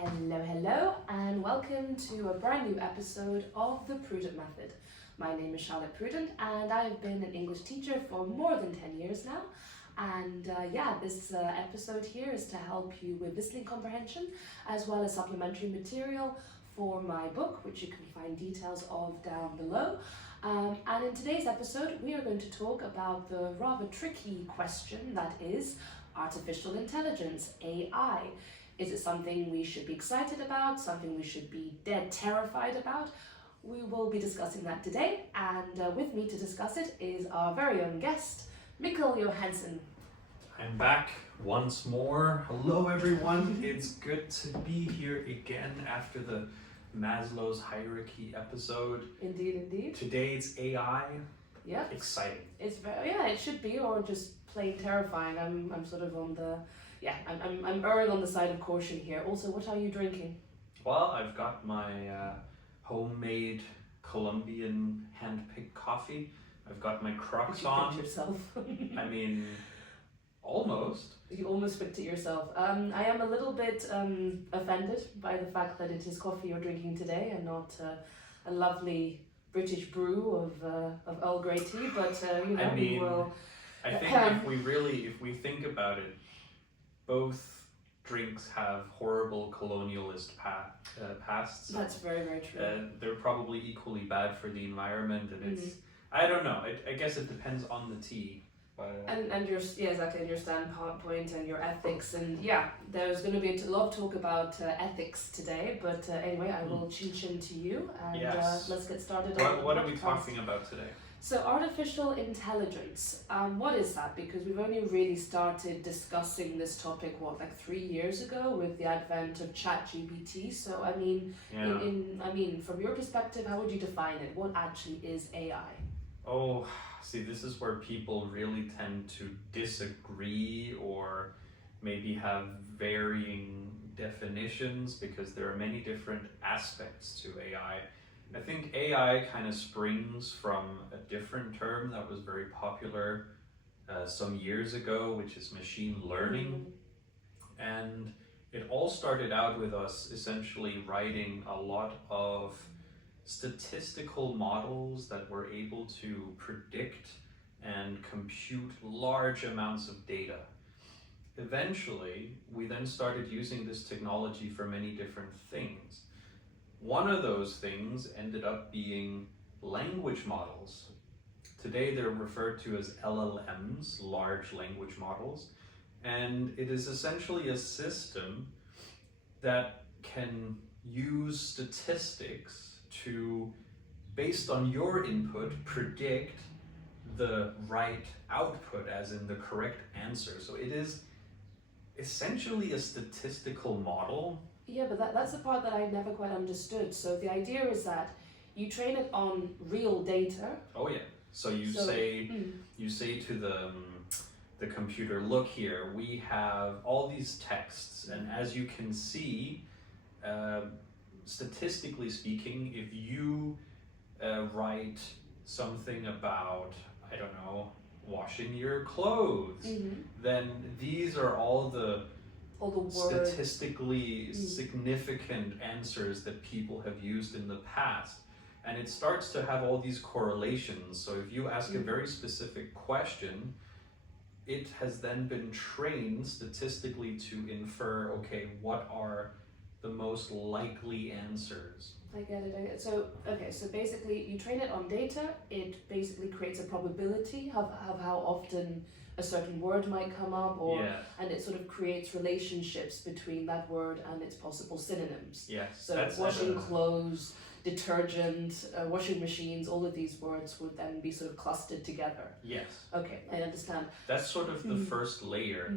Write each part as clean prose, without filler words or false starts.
Hello, and welcome to a brand new episode of The Prudent Method. My name is Charlotte Prudent, and I have been an English teacher for more than 10 years now. And this episode here is to help you with listening comprehension, as well as supplementary material for my book, which you can find details of down below. And in today's episode, we are going to talk about the rather tricky question that is artificial intelligence, AI. Is it something we should be excited about, something we should be dead terrified about? We will be discussing that today, and with me to discuss it is our very own guest, Mikkel Johansson. I'm back once more. Hello everyone, it's good to be here again after the Maslow's hierarchy episode. Indeed. Today it's AI. Yeah. Exciting. It's very, it should be, or just plain terrifying. I'm sort of on the, I'm erring on the side of caution here. Also, what are you drinking? Well, I've got my homemade Colombian hand-picked coffee. I've got my Crocs on. You yourself. I mean, almost. You almost picked it yourself. I am a little bit offended by the fact that it is coffee you're drinking today and not a lovely British brew of Earl Grey tea. But I mean, we will. I think if we think about it, both drinks have horrible colonialist pasts. That's very, very true. They're probably equally bad for the environment, and it's, I don't know, I guess it depends on the tea. But, and your exactly, and your standpoint and your ethics, and there's going to be a lot of talk about ethics today. But anyway, I will chin to you, and let's get started. What are we talking about today? So artificial intelligence, what is that? Because we've only really started discussing this topic, 3 years ago with the advent of ChatGPT. So I mean, from your perspective, how would you define it? What actually is AI? Oh, see, this is where people really tend to disagree or maybe have varying definitions, because there are many different aspects to AI. I think AI kind of springs from a different term that was very popular some years ago, which is machine learning. And it all started out with us essentially writing a lot of statistical models that were able to predict and compute large amounts of data. Eventually, we then started using this technology for many different things. One of those things ended up being language models. Today they're referred to as LLMs, large language models, and it is essentially a system that can use statistics to, based on your input, predict the right output, as in the correct answer. So it is essentially a statistical model. Yeah, but that's the part that I never quite understood. So the idea is that you train it on real data. Oh yeah. So you say to the computer, look here, we have all these texts, and as you can see, statistically speaking, if you write something about, I don't know, washing your clothes, then these are all the statistically significant answers that people have used in the past. And it starts to have all these correlations. So if you ask a very specific question, it has then been trained statistically to infer, okay, what are the most likely answers? I get it. So basically you train it on data, it basically creates a probability of how often a certain word might come up, and it sort of creates relationships between that word and its possible synonyms. Yes. So washing clothes, detergent, washing machines, all of these words would then be sort of clustered together. Yes. Okay, I understand. That's sort of the first layer.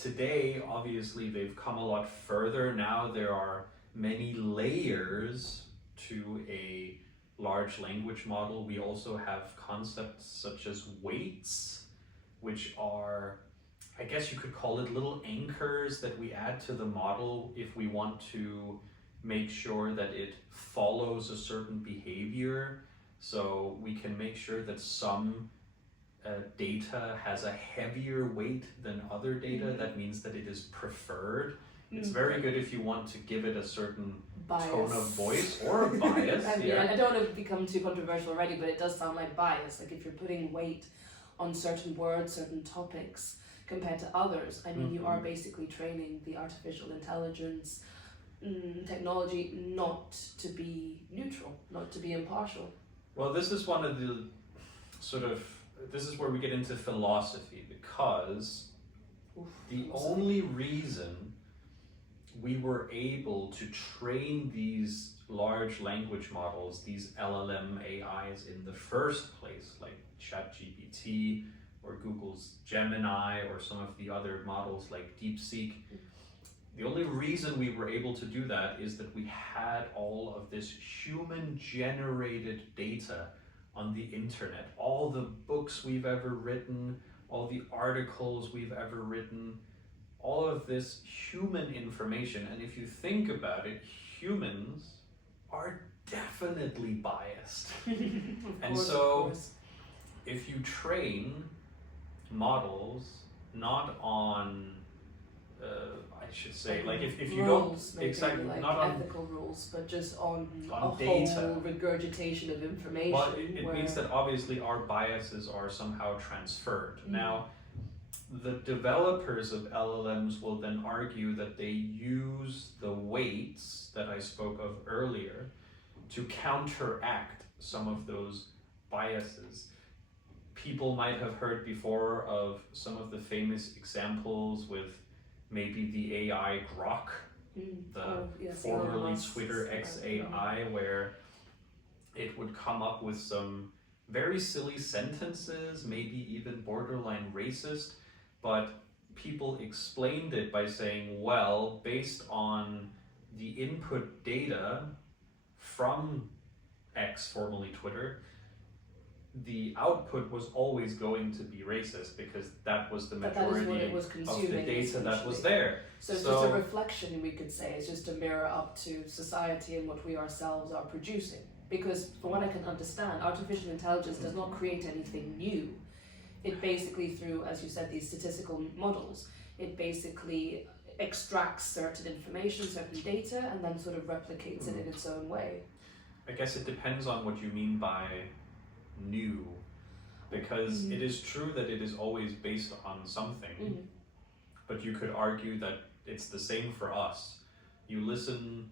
Today, obviously, they've come a lot further. Now there are many layers to a large language model. We also have concepts such as weights, which are, I guess you could call it little anchors that we add to the model if we want to make sure that it follows a certain behavior. So we can make sure that some data has a heavier weight than other data. That means that it is preferred. It's very good if you want to give it a certain bias. tone of voice or a bias. I mean, I don't want to become too controversial already, but it does sound like bias. Like if you're putting weight on certain words, certain topics compared to others, I mean, you are basically training the artificial intelligence technology not to be neutral, not to be impartial. Well, this is one of the this is where we get into philosophy, because the only reason we were able to train these large language models, these LLM AIs in the first place, like ChatGPT or Google's Gemini or some of the other models like DeepSeek, the only reason we were able to do that is that we had all of this human-generated data on the internet. All the books we've ever written, all the articles we've ever written, all of this human information. And if you think about it, humans are definitely biased. And so if you train models not on I should say, like if you rules, don't exactly like not on ethical rules, but just on a data. whole regurgitation of information. Well, it means that obviously our biases are somehow transferred. Now, the developers of LLMs will then argue that they use the weights that I spoke of earlier to counteract some of those biases. People might have heard before of some of the famous examples with maybe the AI Grok, formerly Twitter XAI, where it would come up with some very silly sentences, maybe even borderline racist, but people explained it by saying, well, based on the input data from X, formerly Twitter, the output was always going to be racist because that was the majority of the data that was there. So it's just a reflection, we could say. It's just a mirror up to society and what we ourselves are producing. Because from what I can understand, artificial intelligence does not create anything new. It basically, through, as you said, these statistical models, it basically extracts certain information, certain data, and then sort of replicates it in its own way. I guess it depends on what you mean by new, because it is true that it is always based on something, but you could argue that it's the same for us. You listen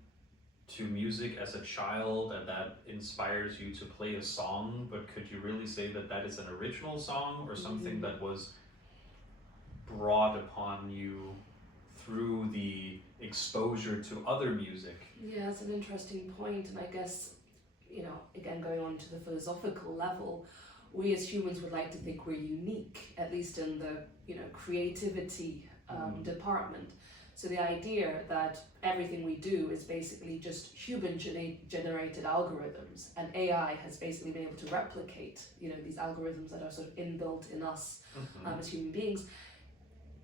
to music as a child and that inspires you to play a song, but could you really say that that is an original song or something that was brought upon you through the exposure to other music? Yeah, that's an interesting point, and I guess, you know, again, going on to the philosophical level, we as humans would like to think we're unique, at least in the, you know, creativity department. So the idea that everything we do is basically just human-generated algorithms, and AI has basically been able to replicate, you know, these algorithms that are sort of inbuilt in us as human beings.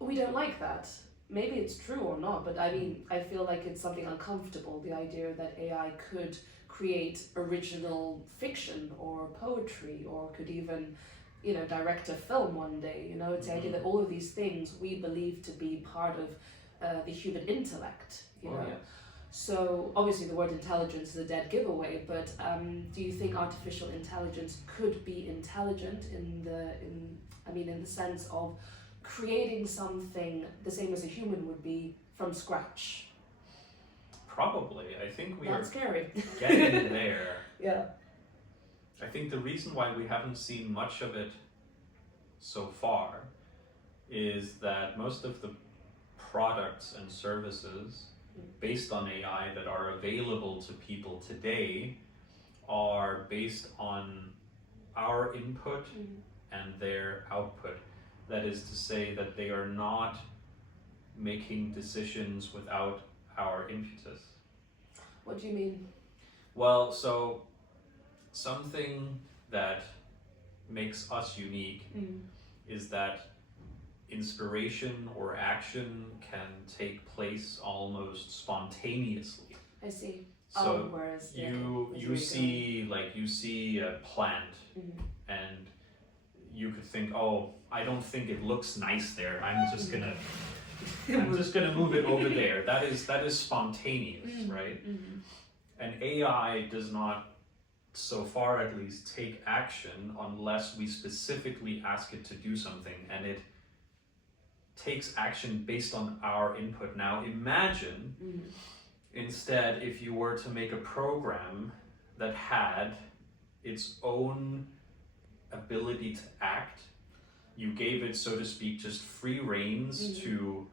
We don't like that. Maybe it's true or not, but I mean, I feel like it's something uncomfortable, the idea that AI could create original fiction or poetry, or could even, you know, direct a film one day. You know, it's the idea that all of these things we believe to be part of the human intellect, you know. Yes. So obviously the word intelligence is a dead giveaway, but do you think artificial intelligence could be intelligent in the sense of creating something the same as a human would be from scratch? Probably. I think we That's are scary. getting there. Yeah. I think the reason why we haven't seen much of it so far is that most of the products and services based on AI that are available to people today are based on our input and their output. That is to say that they are not making decisions without our impetus. What do you mean? Well, so something that makes us unique is that inspiration or action can take place almost spontaneously. I see. So whereas you see a plant and you could think, oh, I don't think it looks nice there. I'm just gonna I'm just going to move it over there. That is spontaneous, right? Mm-hmm. And AI does not, so far at least, take action unless we specifically ask it to do something, and it takes action based on our input. Now imagine instead if you were to make a program that had its own ability to act, you gave it, so to speak, just free reins to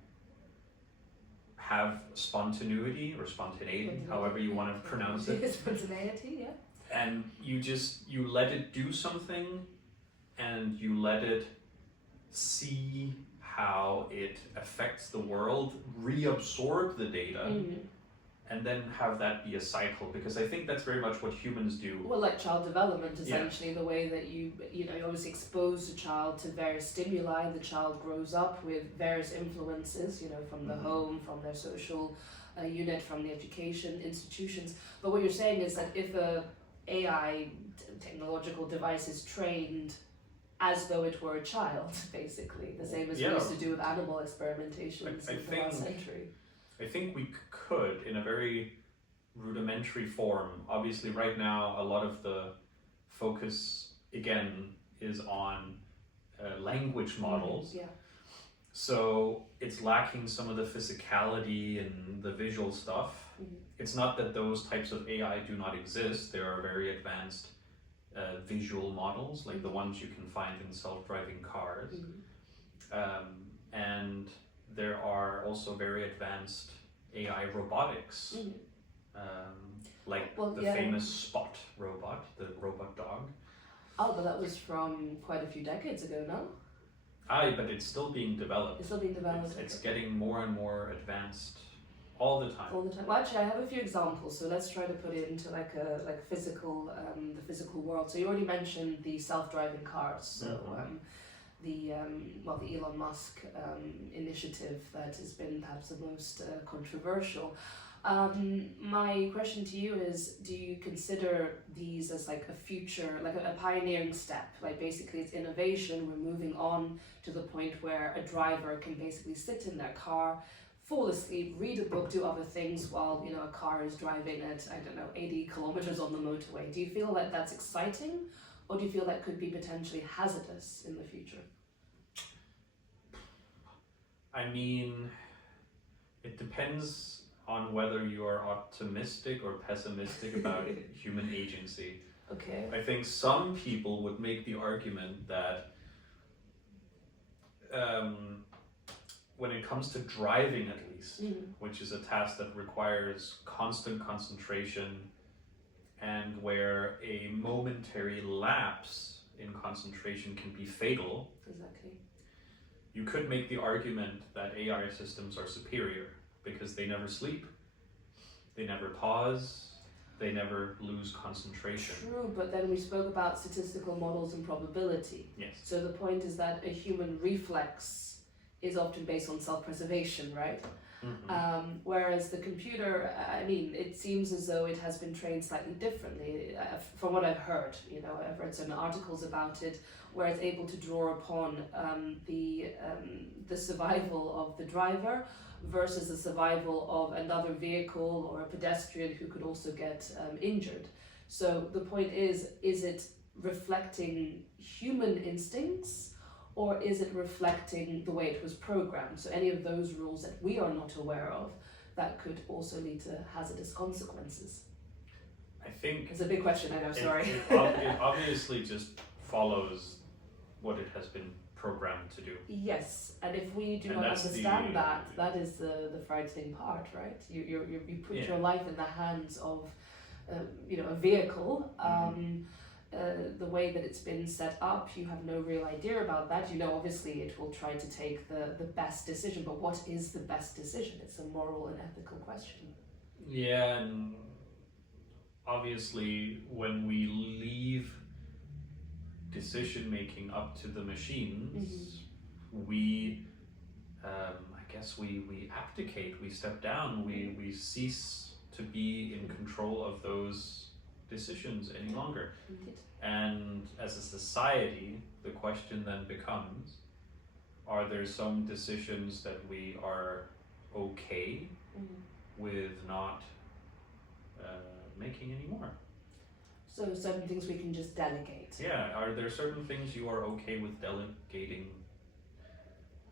have spontaneity or spontaneity, however you want to pronounce it. Spontaneity, yeah. And you let it do something, and you let it see how it affects the world, reabsorb the data, and then have that be a cycle, because I think that's very much what humans do. Well, like child development, essentially, the way that you obviously expose the child to various stimuli, the child grows up with various influences, from the home, from their social unit, from the education institutions. But what you're saying is that if a AI technological device is trained as though it were a child, basically, the same as we used to do with animal experimentations in the last century. I think we could, in a very rudimentary form. Obviously, right now, a lot of the focus, again, is on language models. So it's lacking some of the physicality and the visual stuff. It's not that those types of AI do not exist. There are very advanced visual models, like the ones you can find in self-driving cars. And there are also very advanced AI robotics, like the famous Spot robot, the robot dog. Oh, but that was from quite a few decades ago now. Aye, but it's still being developed. It's still being developed. It's getting more and more advanced all the time. All the time. Well, actually, I have a few examples. So let's try to put it into like physical, the physical world. So you already mentioned the self-driving cars. So the Elon Musk initiative that has been perhaps the most controversial. My question to you is, do you consider these as like a future, like a pioneering step? Like basically it's innovation, we're moving on to the point where a driver can basically sit in their car, fall asleep, read a book, do other things while a car is driving at, 80 kilometers on the motorway. Do you feel like that's exciting, or do you feel that could be potentially hazardous in the future? I mean, it depends on whether you are optimistic or pessimistic about human agency. Okay. I think some people would make the argument that when it comes to driving, at least, which is a task that requires constant concentration and where a momentary lapse in concentration can be fatal. Exactly. You could make the argument that AI systems are superior because they never sleep, they never pause, they never lose concentration. True, but then we spoke about statistical models and probability. Yes. So the point is that a human reflex is often based on self-preservation, right? Whereas the computer, it seems as though it has been trained slightly differently, from what I've heard. I've read some articles about it, where it's able to draw upon the survival of the driver versus the survival of another vehicle or a pedestrian who could also get injured. So the point is it reflecting human instincts, or is it reflecting the way it was programmed? So any of those rules that we are not aware of that could also lead to hazardous consequences. I think it's a big question, I know, sorry. It obviously just follows what it has been programmed to do. Yes, and if we do not understand that is the frightening part, right? You put your life in the hands of a vehicle. The way that it's been set up, you have no real idea about that. Obviously it will try to take the best decision, but what is the best decision? It's a moral and ethical question. Yeah, and obviously when we leave decision making up to the machines, we we abdicate, we step down, we cease to be in control of those decisions any longer. And as a society, the question then becomes, are there some decisions that we are okay with not making anymore? So certain things we can just delegate. Yeah, are there certain things you are okay with delegating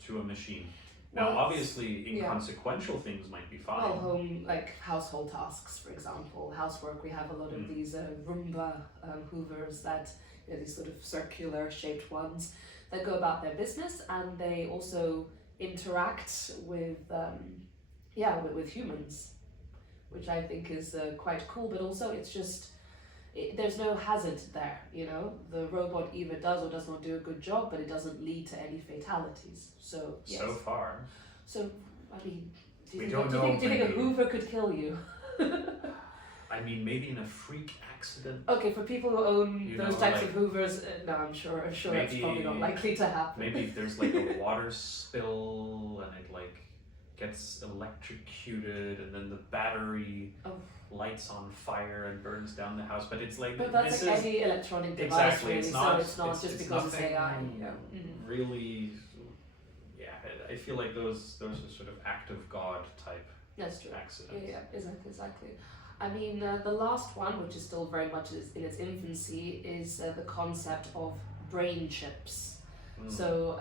to a machine? Now, Well, obviously, inconsequential things might be fine. Well, like household tasks, for example, housework. We have a lot of these Roomba hoovers that, these sort of circular shaped ones that go about their business, and they also interact with, with humans, which I think is quite cool. But also, it's just there's no hazard there. The robot either does or does not do a good job, but it doesn't lead to any fatalities. So yes. So far. So I mean, do you don't know. Do you think a Hoover could kill you? I mean, maybe in a freak accident. Okay, for people who own those types of Hoovers, no, I'm sure maybe, that's probably not likely to happen. Maybe if there's like a water spill and it like gets electrocuted and then the battery lights on fire and burns down the house, but it's like, but that's like any electronic device, exactly, really. it's not, so it's not just because it's AI. Really, I feel like those are sort of act of God type That's true. accidents. Yeah, exactly. I mean, the last one, which is still very much in its infancy, is the concept of brain chips. So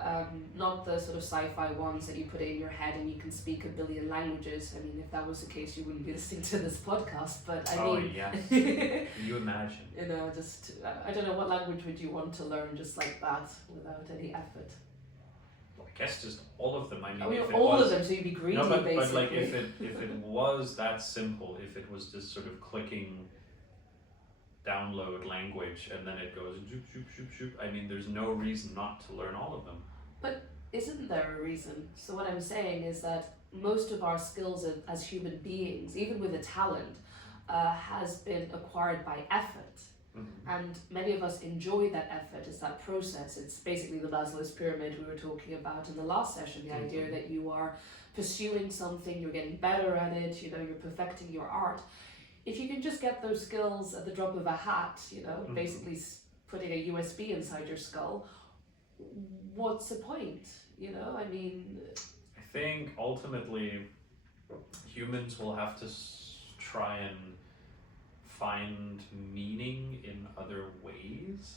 not the sort of sci-fi ones that you put in your head and you can speak a billion languages. I mean, if that was the case, you wouldn't be listening to this podcast. But I mean, yeah. Can you imagine? Just I don't know, what language would you want to learn just like that without any effort? Well, I guess just all of them. I mean, if all it was, of them, so you'd be greedy, no, but basically. like if it was that simple, if it was just sort of clicking download language and then it goes zoop, zoop, zoop, zoop. I mean, there's no reason not to learn all of them. But isn't there a reason? So what I'm saying is that most of our skills as human beings, even with a talent, has been acquired by effort. And many of us enjoy that effort. It's that process. It's basically the Maslow's pyramid we were talking about in the last session, the idea that you are pursuing something, you're getting better at it, you're perfecting your art. If you can just get those skills at the drop of a hat, basically putting a USB inside your skull, what's the point? I mean, I think ultimately humans will have to try and find meaning in other ways.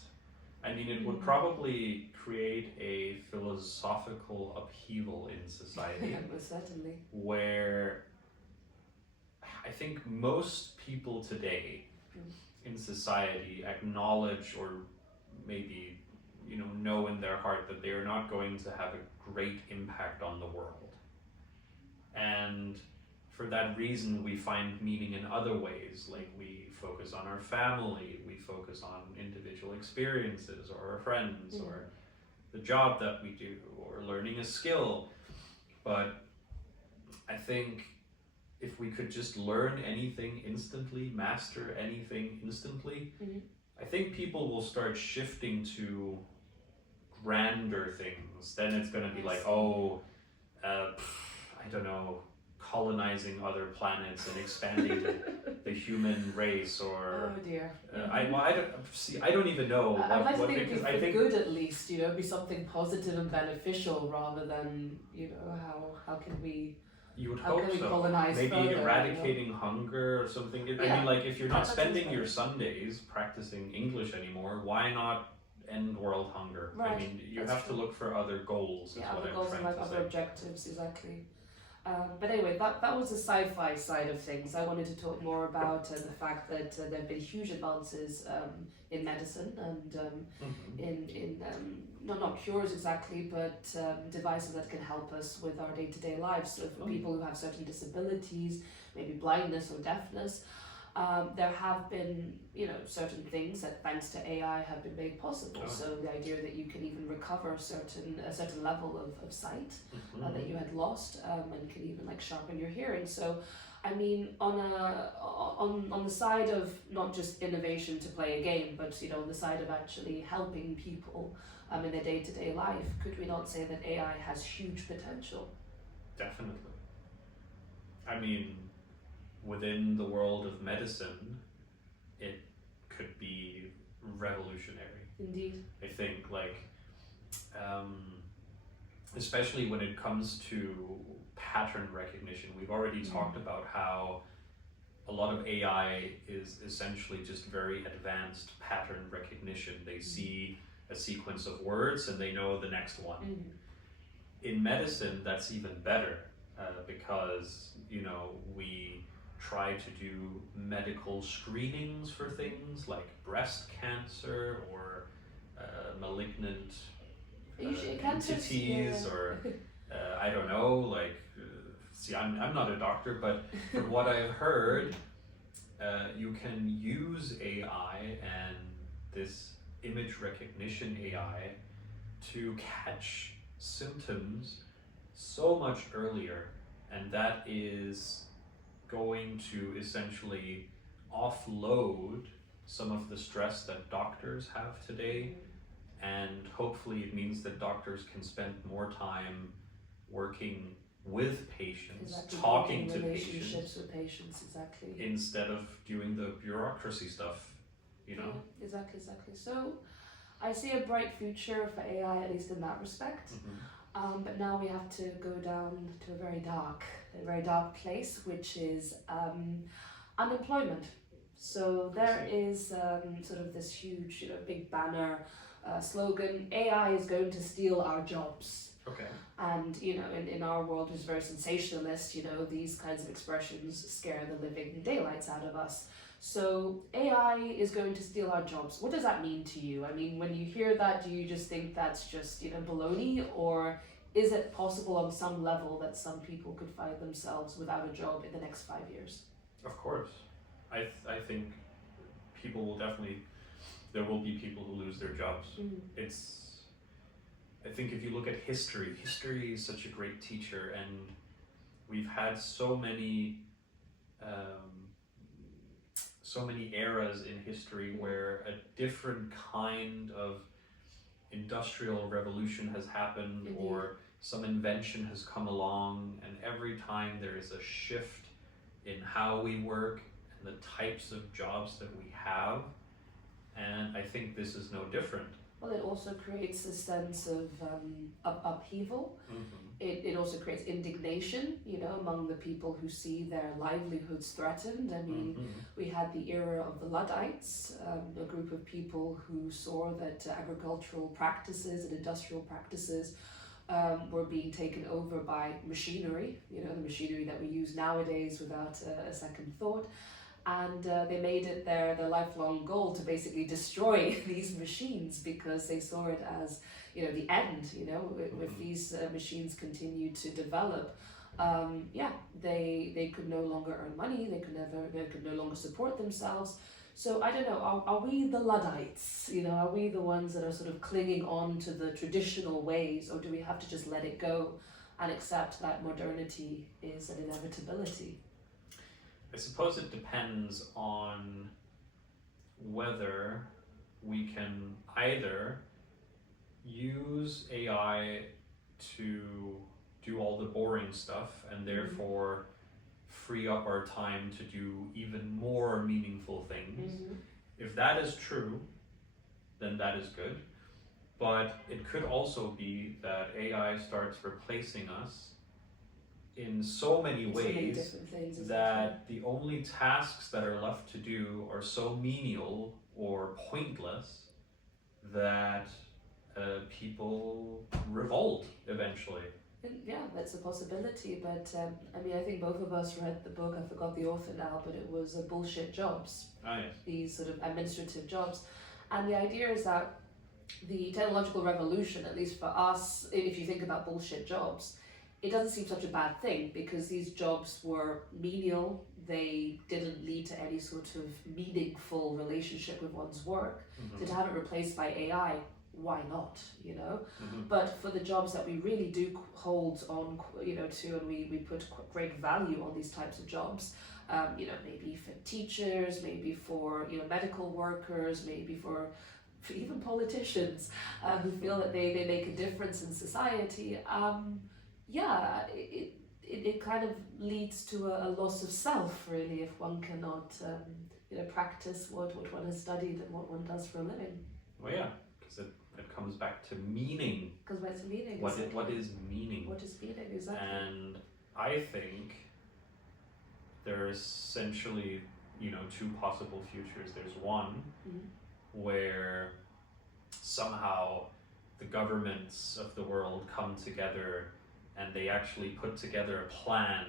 I mean, it would probably create a philosophical upheaval in society. Most certainly. Where I think most people today in society acknowledge or maybe know in their heart that they are not going to have a great impact on the world. And for that reason, we find meaning in other ways, like we focus on our family, we focus on individual experiences or our friends or the job that we do or learning a skill. But I think if we could just learn anything instantly, master anything instantly, I think people will start shifting to grander things. Then it's going to be like, I don't know, colonizing other planets and expanding the human race, or oh dear. I don't even know. I'd like to think it'd be for good, at least, be something positive and beneficial, rather than how can we. You would how hope can we so. colonize Maybe further, eradicating hunger or something. I mean, like if you're not spending your Sundays practicing English anymore, why not end world hunger? Right. I mean, you have to look for other goals. Other goals and other objectives, exactly. But anyway, that was the sci-fi side of things. I wanted to talk more about the fact that there have been huge advances in medicine and in not cures exactly, but devices that can help us with our day-to-day lives. So for people who have certain disabilities, maybe blindness or deafness, there have been certain things that thanks to AI have been made possible. So the idea that you can even recover a certain level of sight that you had lost, and can even sharpen your hearing. So I mean, on the side of not just innovation to play a game, but on the side of actually helping people in their day-to-day life, could we not say that AI has huge potential? Definitely. I mean, within the world of medicine, it could be revolutionary. Indeed. I think especially when it comes to pattern recognition. We've already talked about how a lot of AI is essentially just very advanced pattern recognition. They see a sequence of words and they know the next one. In medicine, that's even better because, you know, we try to do medical screenings for things like breast cancer or malignant entities, or I don't know, like, see, I'm not a doctor, but from what I've heard, you can use AI and this image recognition AI to catch symptoms so much earlier, and that is going to essentially offload some of the stress that doctors have today, and hopefully it means that doctors can spend more time working with patients, talking to relationships with patients, exactly, instead of doing the bureaucracy stuff, you know? Yeah, exactly. So I see a bright future for AI, at least in that respect. But now we have to go down to a very dark place, which is unemployment. So there is sort of this huge, big banner slogan: AI is going to steal our jobs. Okay. And in our world, which is very sensationalist, these kinds of expressions scare the living daylights out of us. So AI is going to steal our jobs. What does that mean to you? I mean, when you hear that, do you just think that's just baloney, or is it possible on some level that some people could find themselves without a job in the next 5 years? Of course. I think people will definitely, there will be people who lose their jobs. I think if you look at history is such a great teacher, and we've had so many eras in history where a different kind of industrial revolution has happened, or some invention has come along, and every time there is a shift in how we work and the types of jobs that we have, and I think this is no different. Well, it also creates a sense of upheaval. It also creates indignation, among the people who see their livelihoods threatened. I mean, we had the era of the Luddites, a group of people who saw that agricultural practices and industrial practices were being taken over by machinery, the machinery that we use nowadays without a second thought. And they made it their lifelong goal to basically destroy these machines, because they saw it as, the end, if these machines continue to develop, they could no longer earn money, they could no longer support themselves. So I don't know, are we the Luddites, are we the ones that are sort of clinging on to the traditional ways, or do we have to just let it go and accept that modernity is an inevitability? I suppose it depends on whether we can either use AI to do all the boring stuff and therefore free up our time to do even more meaningful things. If that is true, then that is good. But it could also be that AI starts replacing us in so many ways that the only tasks that are left to do are so menial or pointless that people revolt eventually. Yeah, that's a possibility, but I think both of us read the book, I forgot the author now, but it was Bullshit Jobs. Ah, yes. These sort of administrative jobs. And the idea is that the technological revolution, at least for us, if you think about bullshit jobs, it doesn't seem such a bad thing, because these jobs were menial, they didn't lead to any sort of meaningful relationship with one's work. So to have it replaced by AI, why not, But for the jobs that we really do hold on, to, and we put great value on these types of jobs, maybe for teachers, maybe for, medical workers, maybe for even politicians who feel that they make a difference in society, it kind of leads to a loss of self, really, if one cannot, practice what one has studied and what one does for a living. Well, yeah, because it comes back to meaning. Because what's meaning? What is meaning? What is meaning exactly? And I think there are essentially, two possible futures. There's one where somehow the governments of the world come together and they actually put together a plan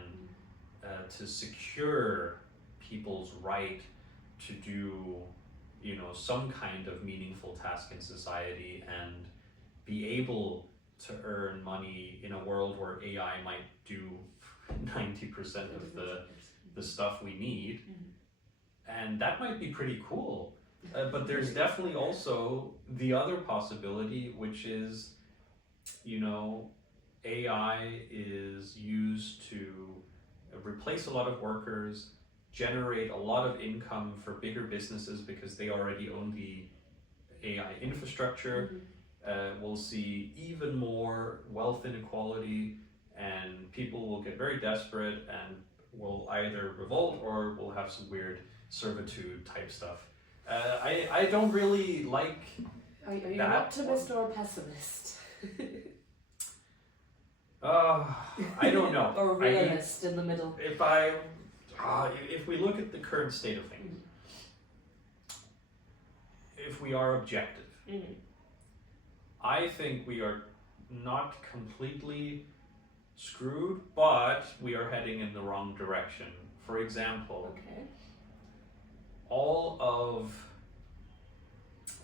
to secure people's right to do, some kind of meaningful task in society and be able to earn money in a world where AI might do 90% of the stuff we need. And that might be pretty cool. But there's definitely also the other possibility, which is, AI is used to replace a lot of workers, generate a lot of income for bigger businesses because they already own the AI infrastructure. We'll see even more wealth inequality, and people will get very desperate and will either revolt or will have some weird servitude type stuff. I don't really like. Are you an optimist or a pessimist? I don't know. Or a realist in the middle. If we look at the current state of things, if we are objective, I think we are not completely screwed, but we are heading in the wrong direction. For example,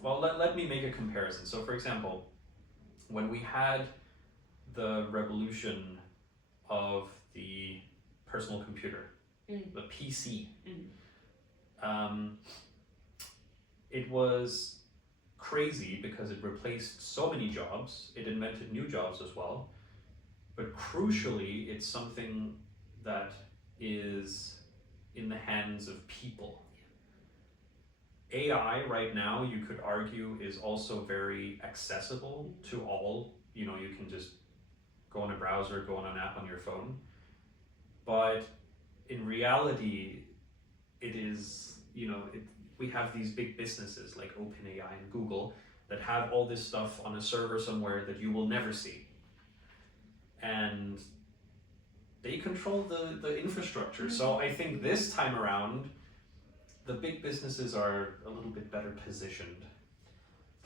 let me make a comparison. So for example, when we had the revolution of the personal computer, the PC, it was crazy because it replaced so many jobs. It invented new jobs as well. But crucially, it's something that is in the hands of people. AI right now, you could argue, is also very accessible to all. You can just go on a browser, go on an app on your phone. But in reality, it is, we have these big businesses like OpenAI and Google that have all this stuff on a server somewhere that you will never see. And they control the infrastructure. So I think this time around, the big businesses are a little bit better positioned.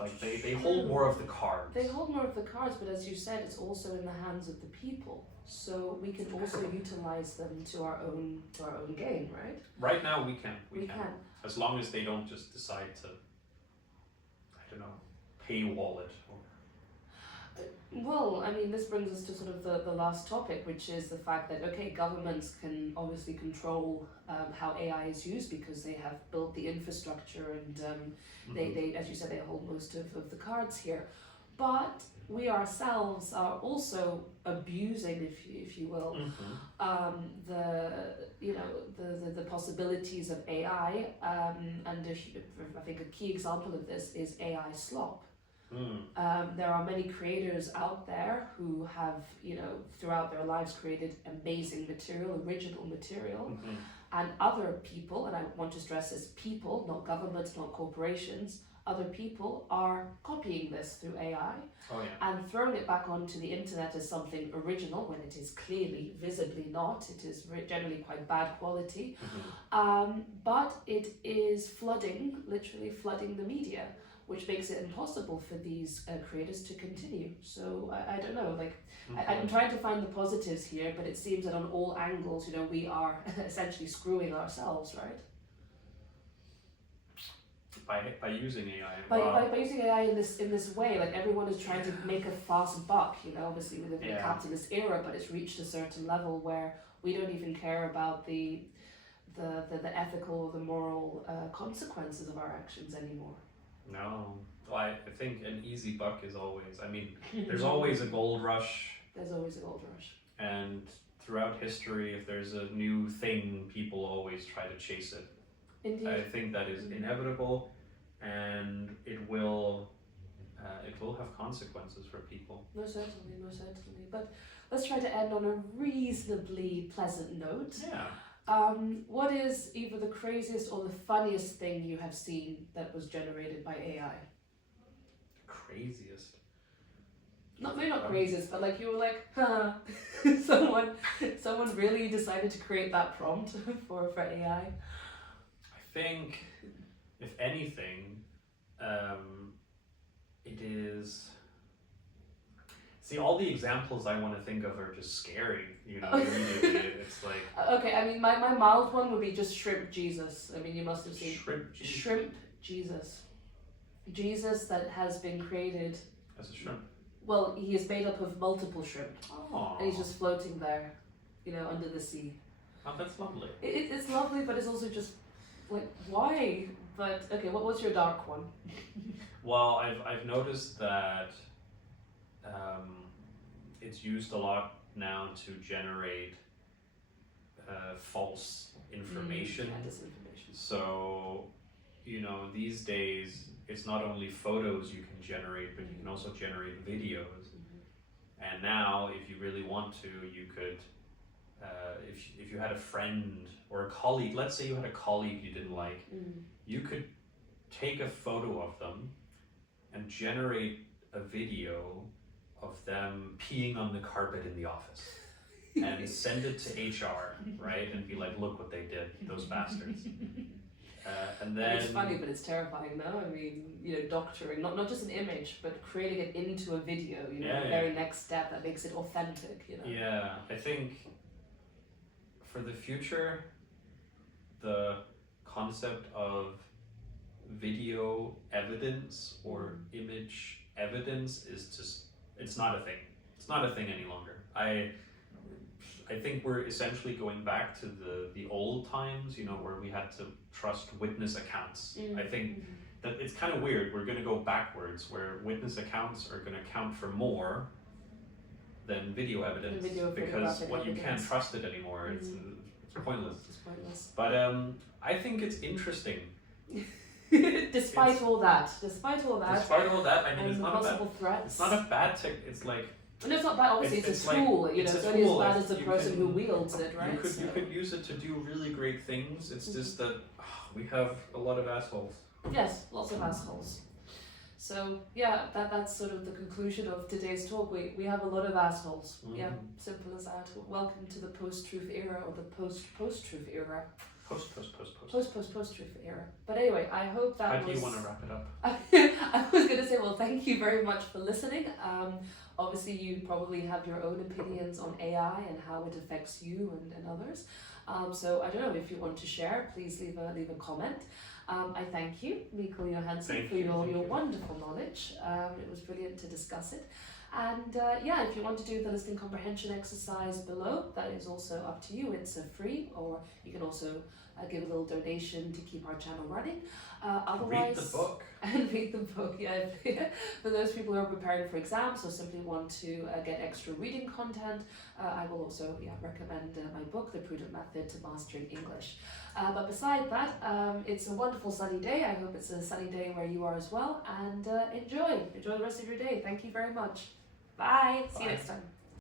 Like they hold more of the cards. They hold more of the cards, but as you said, it's also in the hands of the people. So we can also utilize them to our own gain, right? Right now we can. We can. As long as they don't just decide to, paywall it. Well, I mean, this brings us to sort of the last topic, which is the fact that, governments can obviously control how AI is used because they have built the infrastructure and they, as you said, they hold most of the cards here. But we ourselves are also abusing, if you will, the possibilities of AI. And I think a key example of this is AI slop. There are many creators out there who have, throughout their lives created amazing material, original material, and other people, and I want to stress this, people, not governments, not corporations, other people are copying this through AI and throwing it back onto the internet as something original when it is clearly, visibly not. It is generally quite bad quality, but it is literally flooding the media, which makes it impossible for these creators to continue. So I don't know, I'm trying to find the positives here, but it seems that on all angles, we are essentially screwing ourselves, right? By using AI. By using AI in this way, everyone is trying to make a fast buck, obviously we live in a capitalist era, but it's reached a certain level where we don't even care about the ethical or the moral consequences of our actions anymore. No, I think an easy buck is always, there's always a gold rush. There's always a gold rush. And throughout history, if there's a new thing, people always try to chase it. Indeed. I think that is inevitable, and it will have consequences for people. Most certainly. But let's try to end on a reasonably pleasant note. Yeah. What is either the craziest or the funniest thing you have seen that was generated by AI? craziest. Maybe not craziest, but like you were like, huh. someone really decided to create that prompt for AI. I think, if anything, it is. See, all the examples I want to think of are just scary. You know, immediately it's like. Okay, I mean, my mild one would be just shrimp Jesus. I mean, you must have seen Shrimp Jesus. Jesus that has been created. As a shrimp. Well, he is made up of multiple shrimp, Oh. and he's just floating there, you know, under the sea. Oh, that's lovely. It's lovely, but it's also just like, why? But okay, what's your dark one? Well, I've noticed that it's used a lot now to generate false information. Yeah, disinformation. So, you know, these days it's not only photos you can generate, but you can also generate videos. And now, if you really want to, you could, if you had a friend or a colleague, let's say you had a colleague you didn't like, you could take a photo of them and generate a video of them peeing on the carpet in the office and send it to HR, right? And be like, look what they did, those bastards. And then it's funny, but it's terrifying, no? I mean, you know, doctoring, not just an image, but creating it into a video, you know, the very next step that makes it authentic, you know? Yeah, I think for the future, the concept of video evidence or image evidence is just, it's not a thing. It's not a thing any longer. I think we're essentially going back to the old times, you know, where we had to trust witness accounts. I think that it's kind of weird. We're going to go backwards, where witness accounts are going to count for more than video evidence, because you can't trust it anymore. It's pointless. It's pointless. But I think it's interesting. Despite all that, I mean, it's not a bad. threats. It's not a bad tech. It's like. No, it's not bad. Obviously, it's a tool. Like, you know, it's only as bad as the person who wields it, right? You could use it to do really great things. It's just that we have a lot of assholes. Yes, lots of assholes. So yeah, that's sort of the conclusion of today's talk. We have a lot of assholes. Yeah, simple as that. Welcome to the post-truth era, or the post-truth era. Post-truth era. But anyway, I hope that How do you want to wrap it up? I was going to say, well, thank you very much for listening. Obviously, you probably have your own opinions on AI and how it affects you and others. So I don't know, if you want to share, please leave a comment. I thank you, Mikkel Johansson, for your wonderful knowledge. It was brilliant to discuss it. And if you want to do the listening comprehension exercise below, that is also up to you. It's free, or you can also give a little donation to keep our channel running. Otherwise, read the book. And read the book, yeah. For those people who are preparing for exams or simply want to get extra reading content, I will also recommend my book, The Prudent Method to Mastering English. But beside that, it's a wonderful sunny day. I hope it's a sunny day where you are as well. And enjoy the rest of your day. Thank you very much. Bye. See you next time.